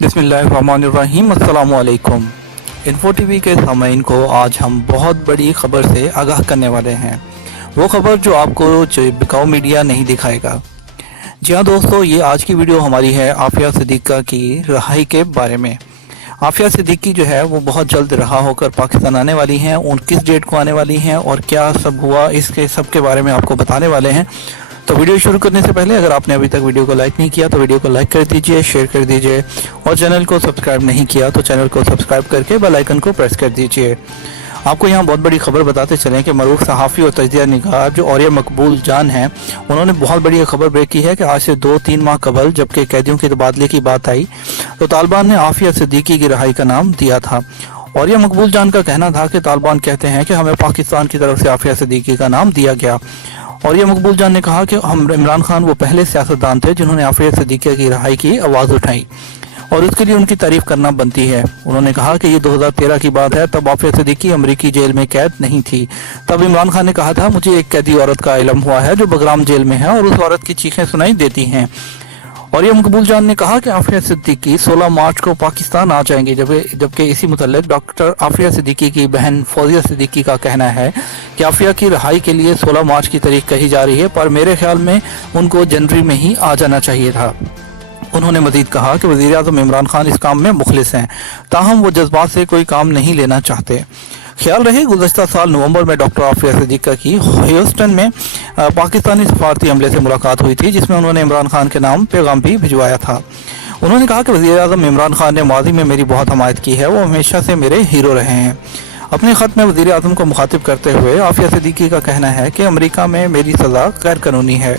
बिस्मिल्लाहिर्रहमानिर्रहीम। अस्सलाम वालेकुम। इन्फो टीवी के सामीन को आज हम बहुत बड़ी खबर से आगाह करने वाले हैं। वो खबर जो आपको बिकाऊ मीडिया नहीं दिखाएगा। जी हाँ दोस्तों, ये आज की वीडियो हमारी है आफिया सिद्दीकी की रिहाई के बारे में। आफिया सिद्दीकी जो है वो बहुत जल्द रहा होकर पाकिस्तान आने वाली हैं। उन किस डेट को आने वाली हैं और क्या सब हुआ, इसके सब के बारे में आपको बताने वाले हैं। तो वीडियो शुरू करने से पहले अगर आपने अभी तक वीडियो को लाइक नहीं किया तो वीडियो को लाइक कर दीजिए, शेयर कर दीजिए, और चैनल को सब्सक्राइब नहीं किया तो चैनल को सब्सक्राइब करके बेल आइकन को प्रेस कर दीजिए। आपको यहाँ बहुत बड़ी खबर बताते चलें कि मरूफ सहाफ़ी और तजज़िया निगार जो औरिया मकबूल जान हैं, उन्होंने बहुत बड़ी खबर ब्रेक की है कि आज से 2-3 माह कबल जबकि कैदियों के तबादले की बात आई तो तालिबान ने आफिया सिद्दीकी की रिहाई का नाम दिया था। औरिया मकबूल जान का कहना था कि तालिबान कहते हैं कि हमें पाकिस्तान की तरफ से आफिया सिद्दीकी का नाम दिया गया। और ये मकबूल जान ने कहा कि हम इमरान खान वो पहले सियासतदान थे जिन्होंने आफिया सिद्दीकी की रिहाई की आवाज़ उठाई और उसके लिए उनकी तारीफ करना बनती है। उन्होंने कहा कि ये 2013 की बात है, तब आफिया सिद्दीकी अमरीकी जेल में कैद नहीं थी। तब इमरान खान ने कहा था मुझे एक कैदी औरत का इल्म हुआ है जो बगराम जेल में है और उस औरत की चीखें सुनाई देती हैं। और ये मकबूल जान ने कहा कि आफिया सिद्दीकी 16 मार्च को पाकिस्तान आ जाएंगे, जबकि इसी मुतल्लिक डॉक्टर आफिया सिद्दीकी की बहन फौजिया सिद्दीकी का कहना है कि आफिया की रिहाई के लिए 16 मार्च की तारीख कही जा रही है, पर मेरे ख्याल में उनको जनवरी में ही आ जाना चाहिए था। उन्होंने मजीद कहा कि वज़ीर-ए-आज़म इमरान खान इस काम में मुखलिस हैं, ताहम वो जज्बात से कोई काम नहीं लेना चाहते। ख्याल रहे गुज़श्ता साल नवंबर में डॉक्टर आफिया सिद्दीकी की ह्यूस्टन में पाकिस्तानी सफारती अमले से मुलाकात हुई थी, जिसमें उन्होंने इमरान खान के नाम पैगाम भी भिजवाया था। उन्होंने कहा कि वज़ीर-ए-आज़म इमरान खान ने माजी में मेरी बहुत हमायत की है, वो हमेशा से मेरे हीरो रहे हैं। अपने ख़त में वज़ीर-ए-आज़म को मुखातिब करते हुए आफिया सिद्दीकी का कहना है कि अमेरिका में मेरी सज़ा गैर कानूनी है,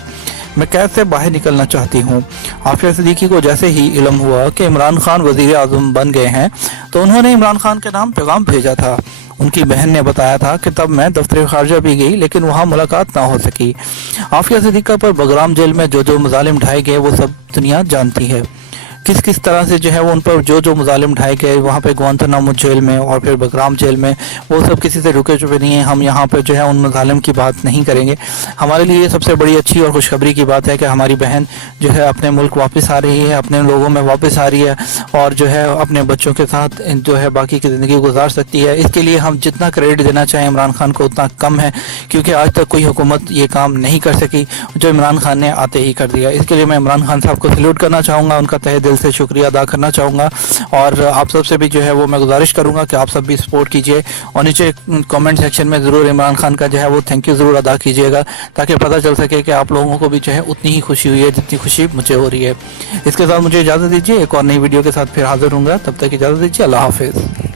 मैं कैद से बाहर निकलना चाहती हूँ। आफिया सिद्दीकी को जैसे ही इल्म हुआ कि इमरान खान वज़ीर-ए-आज़म बन गए हैं तो उन्होंने इमरान खान के नाम पैगाम भेजा था। उनकी बहन ने बताया था कि तब मैं दफ्तर खारजा भी गई लेकिन वहाँ मुलाकात ना हो सकी। आफिया सिद्दीकी पर बगराम जेल में जो मजालिम ढाए गए वो सब दुनिया जानती है। किस किस तरह से जो है वो उन पर जो मुजालिम ढाए गए वहाँ पे गुआंतानामो जेल में और फिर बगराम जेल में, वो सब किसी से रुके चुके नहीं हैं। हम यहाँ पे जो है उन मुजालिम की बात नहीं करेंगे। हमारे लिए सबसे बड़ी अच्छी और खुशखबरी की बात है कि हमारी बहन जो है अपने मुल्क वापस आ रही है, अपने लोगों में वापस आ रही है और जो है अपने बच्चों के साथ जो है बाकी की ज़िंदगी गुजार सकती है। इसके लिए हम जितना क्रेडिट देना चाहें इमरान खान को उतना कम है, क्योंकि आज तक कोई हुकूमत ये काम नहीं कर सकी जो इमरान खान ने आते ही कर दिया। इसके लिए मैं इमरान खान साहब को सैल्यूट करना चाहूँगा, उनका तहे दिल से शुक्रिया अदा करना चाहूँगा। और आप सब से भी जो है वो मैं गुजारिश करूँगा कि आप सब भी सपोर्ट कीजिए और नीचे कमेंट सेक्शन में ज़रूर इमरान खान का जो है वो थैंक यू ज़रूर अदा कीजिएगा, ताकि पता चल सके कि आप लोगों को भी जो है उतनी ही खुशी हुई है जितनी खुशी मुझे हो रही है। इसके साथ मुझे इजाज़त दीजिए, एक और नई वीडियो के साथ फिर हाजिर होऊंगा। तब तक इजाज़त दीजिए, अल्लाह हाफिज़।